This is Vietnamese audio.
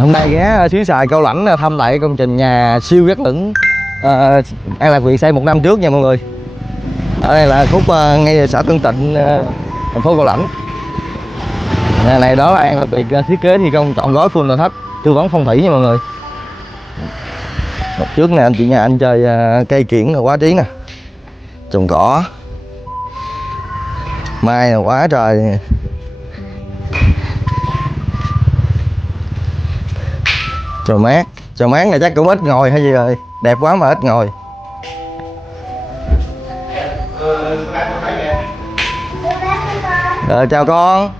Hôm nay ghé xứ Sài Cao Lãnh thăm lại công trình nhà siêu chất lượng An Lạc Việt xây 1 năm trước nha mọi người. Ở đây là khúc ngay xã Tân Tịnh, thành phố Cao Lãnh. Nhà này đó là An Lạc Việt thiết kế thi công trọn gói full nội thất, tư vấn phong thủy nha mọi người. Trước nè anh chị nhà anh chơi cây kiển là quá trí nè, trồng cỏ mai là quá trời. Chào mát này chắc cũng ít ngồi hay gì rồi, đẹp quá mà ít ngồi. Chào con.